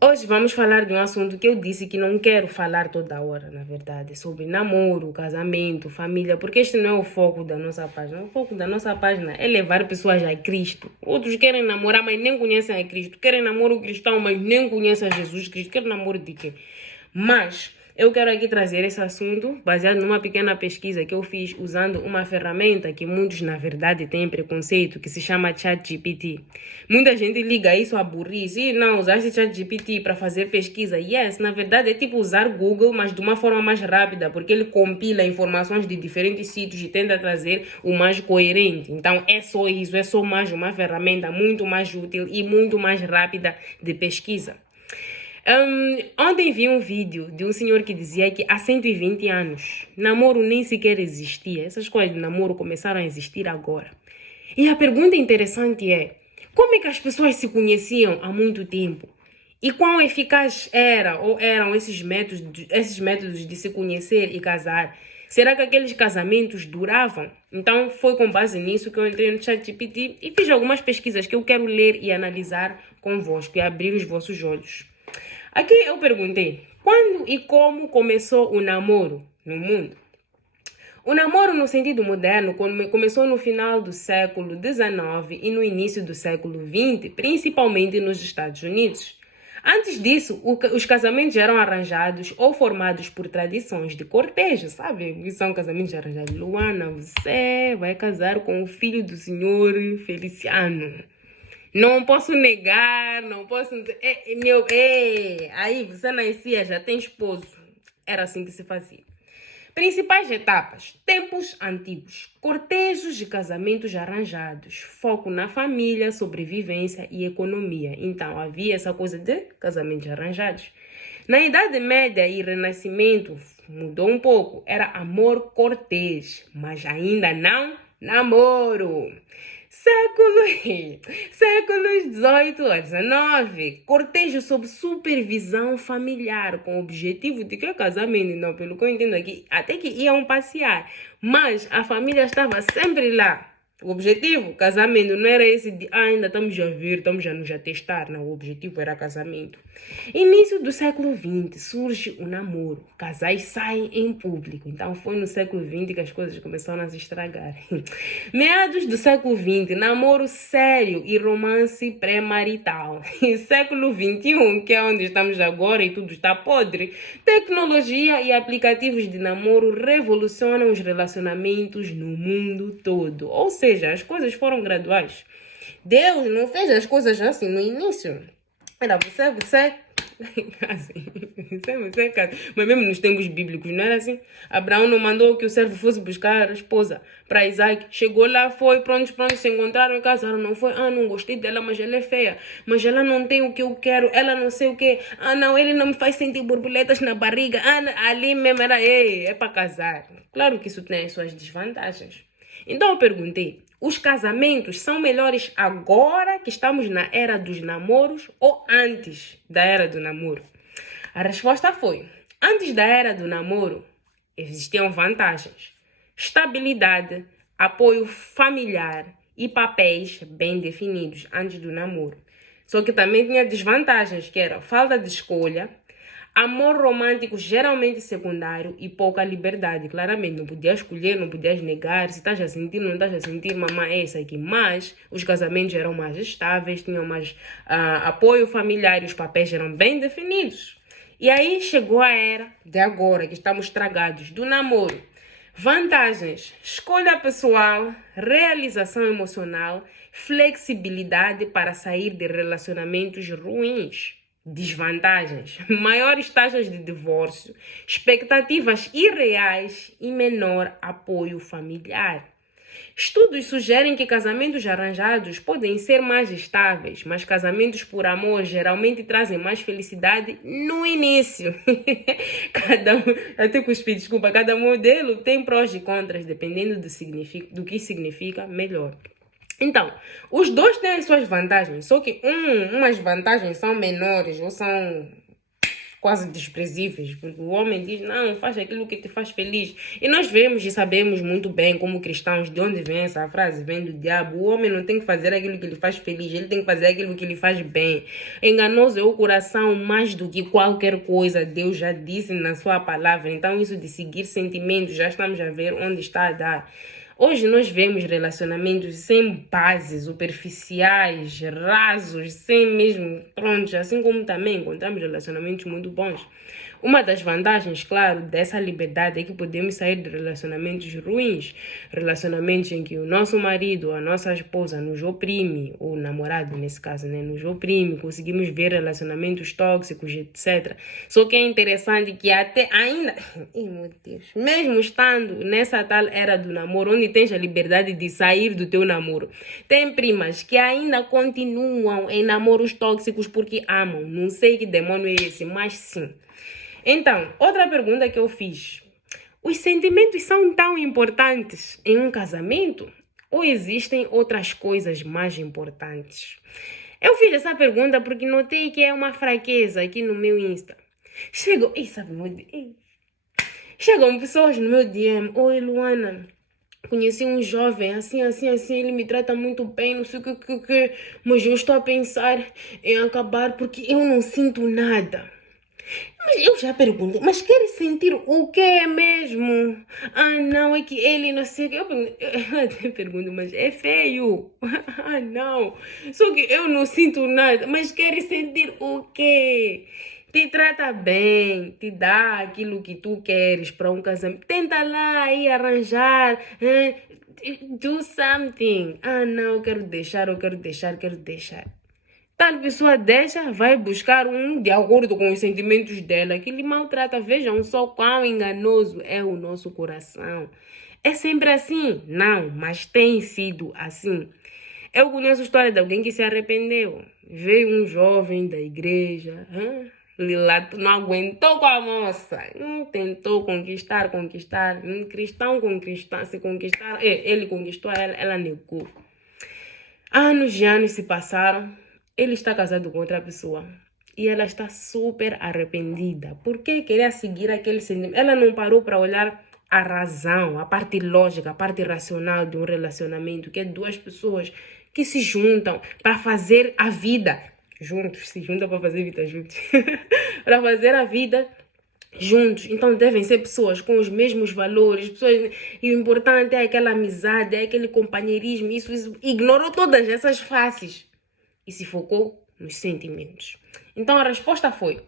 Hoje vamos falar de um assunto que eu disse que não quero falar toda hora, na verdade, sobre namoro, casamento, família, porque este não é o foco da nossa página. O foco da nossa página é levar pessoas a Cristo. Outros querem namorar, mas nem conhecem a Cristo. Querem namoro cristão, mas nem conhecem a Jesus Cristo. Querem namoro de quê? Mas eu quero aqui trazer esse assunto baseado numa pequena pesquisa que eu fiz usando uma ferramenta que muitos, na verdade, têm preconceito, que se chama ChatGPT. Muita gente liga isso a burrice. E não, usaste ChatGPT para fazer pesquisa. Yes, na verdade é tipo usar Google, mas de uma forma mais rápida, porque ele compila informações de diferentes sítios e tenta trazer o mais coerente. Então é só isso, é só mais uma ferramenta muito mais útil e muito mais rápida de pesquisa. Ontem vi um vídeo de um senhor que dizia que há 120 anos namoro nem sequer existia. Essas coisas de namoro começaram a existir agora. E a pergunta interessante é: como é que as pessoas se conheciam há muito tempo? E quão eficaz eram esses métodos de se conhecer e casar? Será que aqueles casamentos duravam? Então foi com base nisso que eu entrei no ChatGPT e fiz algumas pesquisas que eu quero ler e analisar convosco e abrir os vossos olhos. Aqui eu perguntei, quando e como começou o namoro no mundo? O namoro no sentido moderno começou no final do século XIX e no início do século XX, principalmente nos Estados Unidos. Antes disso, os casamentos eram arranjados ou formados por tradições de cortejo, sabe? Que são casamentos arranjados. Luana, você vai casar com o filho do senhor Feliciano. Não posso negar, não posso dizer. Aí você nascia, já tem esposo. Era assim que se fazia. Principais etapas: tempos antigos, cortejos e casamentos arranjados, foco na família, sobrevivência e economia. Então havia essa coisa de casamentos arranjados. Na Idade Média e Renascimento mudou um pouco, era amor cortês, mas ainda não namoro. Séculos 18 a 19, cortejo sob supervisão familiar, com o objetivo de que casamento, não, pelo que eu entendo aqui, até que iam passear, mas a família estava sempre lá. O objetivo, casamento, não era esse de ainda estamos a ver, estamos a nos atestar, não, o objetivo era casamento. Início do século XX surge o namoro, casais saem em público, então foi no século XX que as coisas começaram a se estragar. Meados do século XX, namoro sério e romance pré-marital. E século XXI, que é onde estamos agora e tudo está podre, tecnologia e aplicativos de namoro revolucionam os relacionamentos no mundo todo. Ou seja, as coisas foram graduais. Deus não fez as coisas assim no início. Era você, assim, você, casa. Mas mesmo nos tempos bíblicos, não era assim? Abraão não mandou que o servo fosse buscar a esposa para Isaac. Chegou lá, foi, pronto, se encontraram e casaram. Não foi, não gostei dela, mas ela é feia. Mas ela não tem o que eu quero, ela não sei o que. Não, ele não me faz sentir borboletas na barriga. Ali mesmo era, é para casar. Claro que isso tem as suas desvantagens. Então eu perguntei, os casamentos são melhores agora que estamos na era dos namoros ou antes da era do namoro? A resposta foi, antes da era do namoro, existiam vantagens. Estabilidade, apoio familiar e papéis bem definidos antes do namoro. Só que também tinha desvantagens, que era falta de escolha, amor romântico geralmente secundário e pouca liberdade. Claramente, não podias escolher, não podias negar. Se estás a sentir, não estás a sentir, mamãe é essa aqui. Mas os casamentos eram mais estáveis, tinham mais apoio familiar e os papéis eram bem definidos. E aí chegou a era de agora, que estamos estragados, do namoro. Vantagens: escolha pessoal, realização emocional, flexibilidade para sair de relacionamentos ruins. Desvantagens: maiores taxas de divórcio, expectativas irreais e menor apoio familiar. Estudos sugerem que casamentos arranjados podem ser mais estáveis, mas casamentos por amor geralmente trazem mais felicidade no início. Até cuspi, desculpa, cada modelo tem prós e contras, dependendo do que significa melhor. Então, os dois têm as suas vantagens, só que umas vantagens são menores ou são quase desprezíveis, porque o homem diz, não, faz aquilo que te faz feliz. E nós vemos e sabemos muito bem, como cristãos, de onde vem essa frase, vem do diabo. O homem não tem que fazer aquilo que lhe faz feliz, ele tem que fazer aquilo que lhe faz bem. Enganoso é o coração mais do que qualquer coisa, Deus já disse na sua palavra. Então isso de seguir sentimentos, já estamos a ver onde está a dar. Hoje nós vemos relacionamentos sem bases, superficiais, rasos, sem mesmo prontos, assim como também encontramos relacionamentos muito bons. Uma das vantagens, claro, dessa liberdade é que podemos sair de relacionamentos ruins, relacionamentos em que o nosso marido, a nossa esposa nos oprime, ou namorado nesse caso, né, nos oprime, conseguimos ver relacionamentos tóxicos, etc. Só que é interessante que até ainda, meu Deus, mesmo estando nessa tal era do namoro, onde tens a liberdade de sair do teu namoro, tem primas que ainda continuam em namoros tóxicos porque amam. Não sei que demônio é esse, mas sim. Então, outra pergunta que eu fiz. Os sentimentos são tão importantes em um casamento? Ou existem outras coisas mais importantes? Eu fiz essa pergunta porque notei que é uma fraqueza aqui no meu Insta. Chegam pessoas no meu DM. Oi, Luana. Conheci um jovem, assim, ele me trata muito bem, não sei o que, mas eu estou a pensar em acabar porque eu não sinto nada. Mas eu já pergunto, mas quer sentir o que mesmo? Ah, não, é que ele não sei o que. Eu até pergunto, mas é feio. Ah, não. Só que eu não sinto nada, mas quer sentir o quê? Te trata bem, te dá aquilo que tu queres para um casamento. Tenta lá aí arranjar. Do something. Ah, não, eu quero deixar. Tal pessoa deixa, vai buscar um de acordo com os sentimentos dela, que lhe maltrata. Vejam só quão enganoso é o nosso coração. É sempre assim? Não, mas tem sido assim. Eu conheço a história de alguém que se arrependeu. Veio um jovem da igreja, não aguentou com a moça, tentou conquistar, cristão com cristão, se conquistar, ele conquistou ela negou. Anos e anos se passaram. Ele está casado com outra pessoa e ela está super arrependida. Porque queria seguir aquele sentimento. Ela não parou para olhar a razão, a parte lógica, a parte racional de um relacionamento, que é duas pessoas que se juntam para fazer a vida juntos. Se juntam para fazer a vida juntos. Para fazer a vida juntos. Então devem ser pessoas com os mesmos valores, pessoas, e o importante é aquela amizade, é aquele companheirismo. Isso ignorou todas essas faces e se focou nos sentimentos. Então a resposta foi: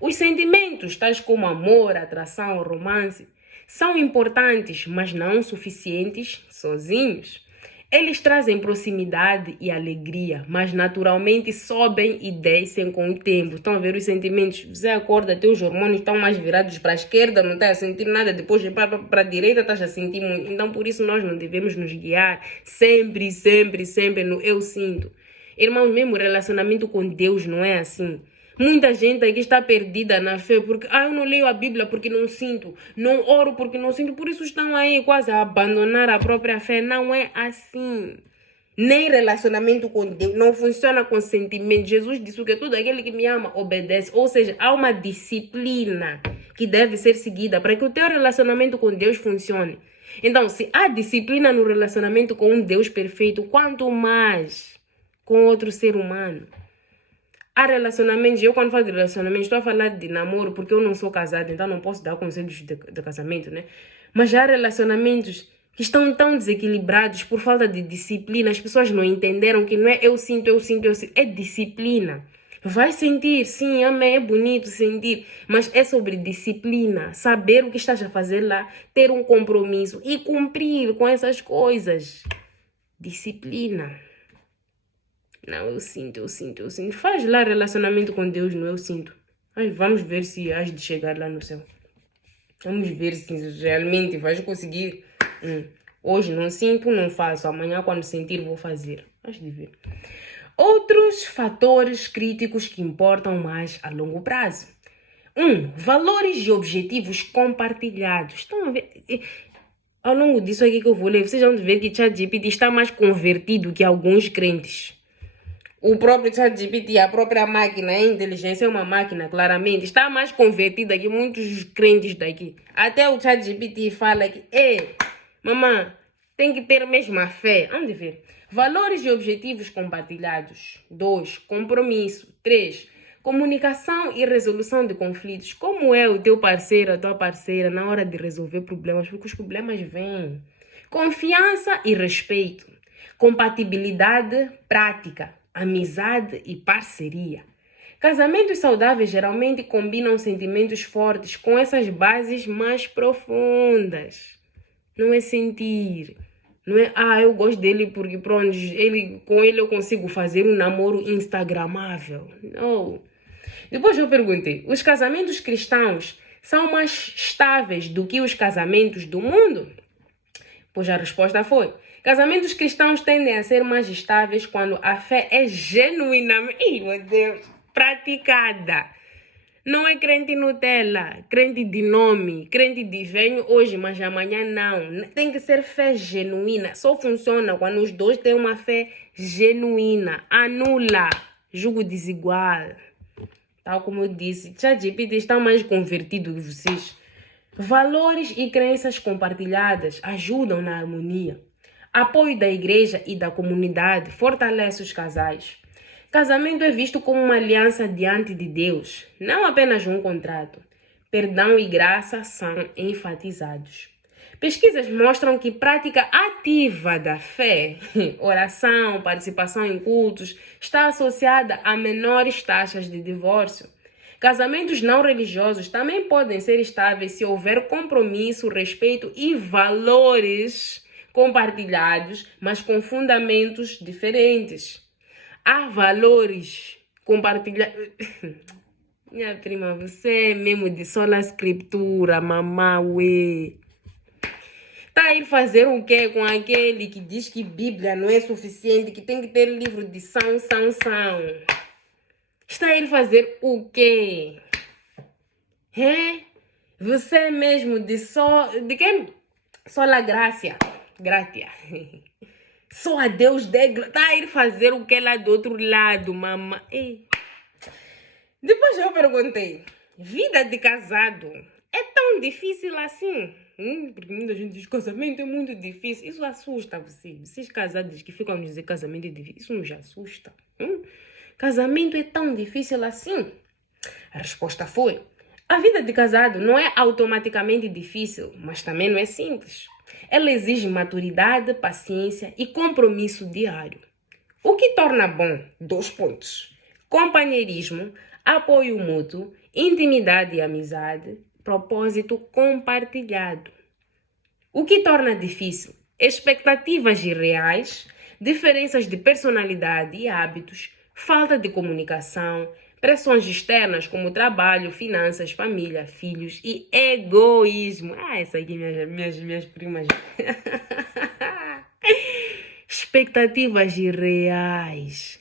os sentimentos, tais como amor, atração, romance, são importantes, mas não suficientes sozinhos. Eles trazem proximidade e alegria, mas naturalmente sobem e descem com o tempo. Estão a ver os sentimentos? Você acorda, teus hormônios estão mais virados para a esquerda, não está a sentir nada, depois de para a direita estás a sentir muito. Então por isso nós não devemos nos guiar sempre no eu sinto. Irmãos, mesmo relacionamento com Deus não é assim. Muita gente aqui está perdida na fé porque eu não leio a Bíblia porque não sinto, não oro porque não sinto, por isso estão aí quase a abandonar a própria fé. Não é assim. Nem relacionamento com Deus, não funciona com sentimento. Jesus disse que todo aquele que me ama obedece, ou seja, há uma disciplina que deve ser seguida para que o teu relacionamento com Deus funcione. Então, se há disciplina no relacionamento com um Deus perfeito, quanto mais com outro ser humano. Há relacionamentos, eu quando falo de relacionamento estou a falar de namoro porque eu não sou casada, então não posso dar conselhos de casamento, né? Mas há relacionamentos que estão tão desequilibrados por falta de disciplina. As pessoas não entenderam que não é eu sinto, é disciplina. Vai sentir, sim, amém, é bonito sentir, mas é sobre disciplina, saber o que estás a fazer lá, ter um compromisso e cumprir com essas coisas. Disciplina. Não, eu sinto. Faz lá relacionamento com Deus no eu sinto. Vamos ver se has de chegar lá no céu. Vamos ver se realmente vais conseguir. Hoje não sinto, não faço. Amanhã, quando sentir, vou fazer. Has de ver. Outros fatores críticos que importam mais a longo prazo. Valores e objetivos compartilhados. Estão a ver? Ao longo disso aqui que eu vou ler, vocês vão ver que ChatGPT está mais convertido que alguns crentes. O próprio ChatGPT, a própria máquina, a inteligência é uma máquina, claramente. Está mais convertida que muitos crentes daqui. Até o ChatGPT fala que, mamãe, tem que ter mesmo a fé. Onde ver? Valores e objetivos compartilhados. 2. Compromisso. 3. Comunicação e resolução de conflitos. Como é o teu parceiro, a tua parceira, na hora de resolver problemas? Porque os problemas vêm. Confiança e respeito. Compatibilidade prática. Amizade e parceria. Casamentos saudáveis geralmente combinam sentimentos fortes com essas bases mais profundas. Não é sentir. Não é, eu gosto dele porque pronto, com ele eu consigo fazer um namoro instagramável. Não. Depois eu perguntei, os casamentos cristãos são mais estáveis do que os casamentos do mundo? Pois a resposta foi, casamentos cristãos tendem a ser mais estáveis quando a fé é genuinamente, meu Deus, praticada. Não é crente Nutella, crente de nome, crente de venho hoje, mas amanhã não. Tem que ser fé genuína. Só funciona quando os dois têm uma fé genuína. Anula julgo desigual. Tal como eu disse, ChatGPT está mais convertido que vocês. Valores e crenças compartilhadas ajudam na harmonia. Apoio da igreja e da comunidade fortalece os casais. Casamento é visto como uma aliança diante de Deus, não apenas um contrato. Perdão e graça são enfatizados. Pesquisas mostram que prática ativa da fé, oração, participação em cultos, está associada a menores taxas de divórcio. Casamentos não religiosos também podem ser estáveis se houver compromisso, respeito e valores compartilhados, mas com fundamentos diferentes. Há valores compartilhados. Minha prima, você é mesmo de sola escritura, mamá, ué. Tá a ir fazer o quê com aquele que diz que Bíblia não é suficiente, que tem que ter livro de São. Está a ir fazer o quê? Você é mesmo de quem? Sola gracia. Gratia. Só a Deus dê glória. Está a ir fazer o que lá do outro lado, mamãe? Depois eu perguntei, vida de casado é tão difícil assim? Porque muita gente diz casamento é muito difícil. Isso assusta vocês. Vocês casados que ficam a dizer casamento é difícil, isso nos assusta. Casamento é tão difícil assim? A resposta foi, a vida de casado não é automaticamente difícil, mas também não é simples. Ela exige maturidade, paciência e compromisso diário. O que torna bom? 2 pontos. Companheirismo, apoio mútuo, intimidade e amizade, propósito compartilhado. O que torna difícil? Expectativas irreais, diferenças de personalidade e hábitos, falta de comunicação, pressões externas como trabalho, finanças, família, filhos e egoísmo. Essa aqui, minhas primas. Expectativas irreais.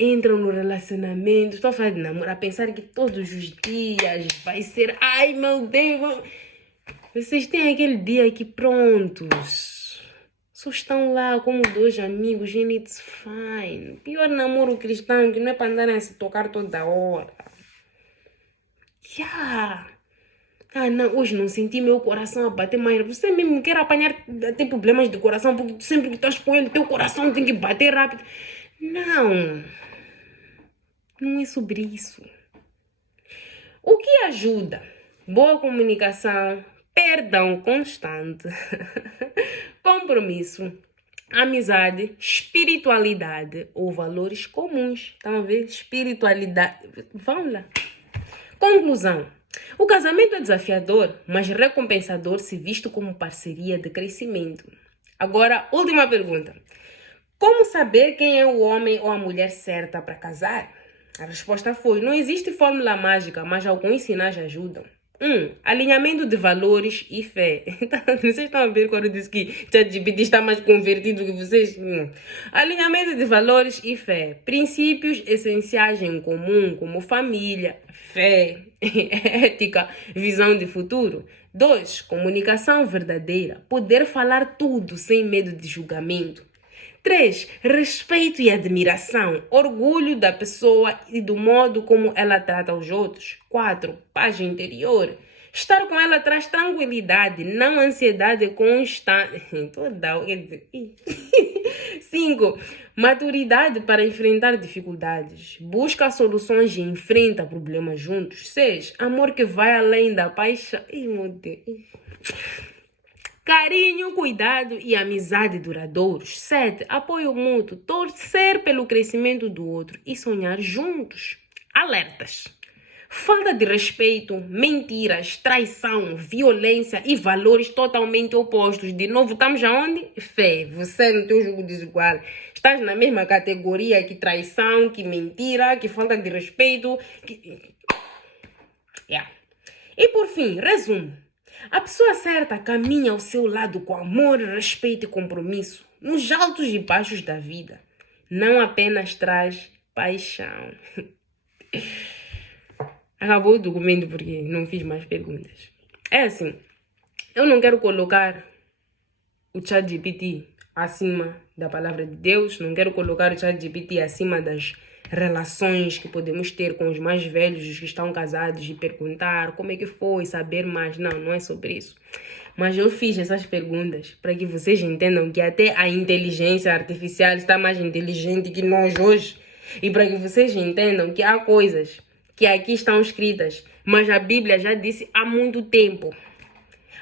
Entram no relacionamento, estou a falar de namoro, a pensar que todos os dias vai ser, ai meu Deus, vocês têm aquele dia que prontos, só estão lá como 2 amigos and it's fine. Pior namoro cristão que não é para andarem a se tocar toda hora. Não, hoje não senti meu coração a bater mais. Você mesmo quer apanhar, tem problemas de coração, porque sempre que estás com ele, teu coração tem que bater rápido. Não é sobre isso. O que ajuda? Boa comunicação, perdão constante, compromisso, amizade, espiritualidade ou valores comuns. Estão a ver? Espiritualidade. Vamos lá. Conclusão. O casamento é desafiador, mas recompensador se visto como parceria de crescimento. Agora, última pergunta. Como saber quem é o homem ou a mulher certa para casar? A resposta foi, não existe fórmula mágica, mas alguns sinais ajudam. 1. Alinhamento de valores e fé. Vocês estão a ver quando eu disse que ChatGPT está mais convertido que vocês? Alinhamento de valores e fé. Princípios essenciais em comum, como família, fé, ética, visão de futuro. 2. Comunicação verdadeira. Poder falar tudo sem medo de julgamento. 3. Respeito e admiração. Orgulho da pessoa e do modo como ela trata os outros. 4. Paz interior. Estar com ela traz tranquilidade, não ansiedade constante. 5. Maturidade para enfrentar dificuldades. Busca soluções e enfrenta problemas juntos. 6. Amor que vai além da paixão. Meu Deus. Carinho, cuidado e amizade duradouros. 7. Apoio mútuo, torcer pelo crescimento do outro e sonhar juntos. Alertas. Falta de respeito, mentiras, traição, violência e valores totalmente opostos. De novo, estamos aonde? Fé, você no teu jogo desigual. Estás na mesma categoria que traição, que mentira, que falta de respeito. E por fim, resumo. A pessoa certa caminha ao seu lado com amor, respeito e compromisso, nos altos e baixos da vida. Não apenas traz paixão. Acabou o documento porque não fiz mais perguntas. É assim, eu não quero colocar o ChatGPT acima da palavra de Deus, não quero colocar o ChatGPT acima das relações que podemos ter com os mais velhos, os que estão casados, e perguntar como é que foi, saber mais. Não, não é sobre isso. Mas eu fiz essas perguntas para que vocês entendam que até a inteligência artificial está mais inteligente que nós hoje. E para que vocês entendam que há coisas que aqui estão escritas, mas a Bíblia já disse há muito tempo.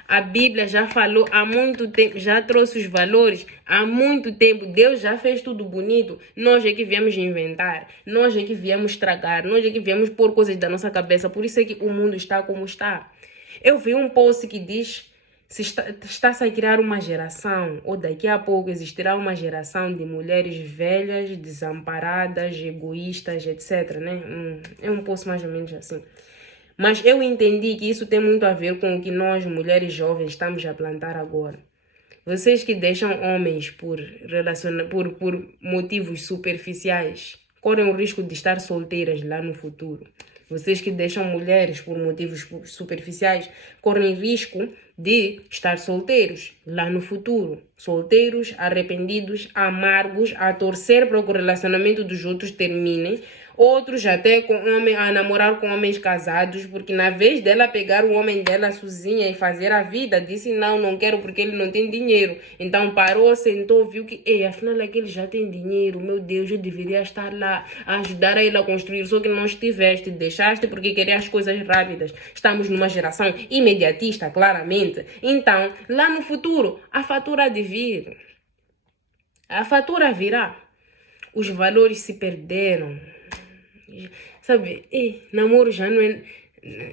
A Bíblia já falou há muito tempo, já trouxe os valores há muito tempo. Deus já fez tudo bonito. Nós é que viemos inventar, nós é que viemos estragar, nós é que viemos pôr coisas da nossa cabeça. Por isso é que o mundo está como está. Eu vi um post que diz se está-se a criar uma geração, ou daqui a pouco existirá uma geração de mulheres velhas, desamparadas, egoístas, etc. Né? É um post mais ou menos assim. Mas eu entendi que isso tem muito a ver com o que nós, mulheres jovens, estamos a plantar agora. Vocês que deixam homens por motivos superficiais, correm o risco de estar solteiras lá no futuro. Vocês que deixam mulheres por motivos superficiais, correm risco de estar solteiros lá no futuro. Solteiros, arrependidos, amargos, a torcer para que o relacionamento dos outros termine. Outros até a namorar com homens casados, porque na vez dela pegar o homem dela sozinha e fazer a vida, disse não quero porque ele não tem dinheiro. Então parou, sentou, viu que, afinal aquele já tem dinheiro, meu Deus, eu deveria estar lá a ajudar a ele a construir, só que não estiveste, deixaste porque queria as coisas rápidas. Estamos numa geração imediatista, claramente. Então, lá no futuro, a fatura há de vir. A fatura virá. Os valores se perderam. Sabe, namoro já não é...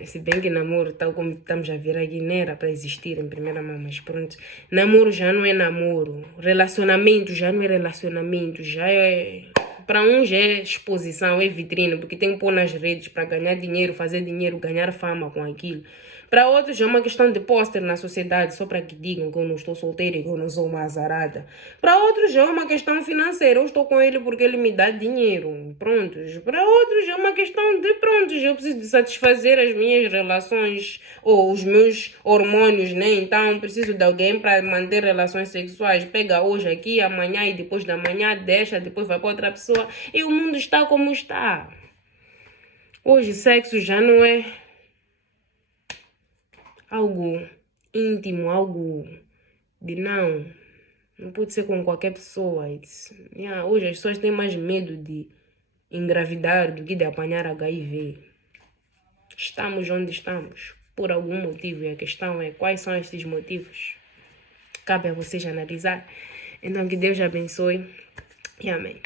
Se bem que namoro, tal como estamos a ver aqui, não era para existir em primeira mão, mas pronto. Namoro já não é namoro. Relacionamento já não é relacionamento. Já é... Para uns é exposição, é vitrine, porque tem que pôr nas redes para ganhar dinheiro, fazer dinheiro, ganhar fama com aquilo. Para outros é uma questão de póster na sociedade, só para que digam que eu não estou solteira e que eu não sou uma azarada. Para outros é uma questão financeira, eu estou com ele porque ele me dá dinheiro. Prontos. Para outros é uma questão de prontos, eu preciso de satisfazer as minhas relações ou os meus hormônios, né? Então preciso de alguém para manter relações sexuais. Pega hoje aqui, amanhã e depois da manhã deixa, depois vai para outra pessoa. E o mundo está como está. Hoje sexo já não é algo íntimo, algo de não pode ser com qualquer pessoa. Hoje as pessoas têm mais medo de engravidar do que de apanhar HIV. Estamos onde estamos, por algum motivo, e a questão é quais são esses motivos. Cabe a vocês analisar. Então que Deus abençoe e amém.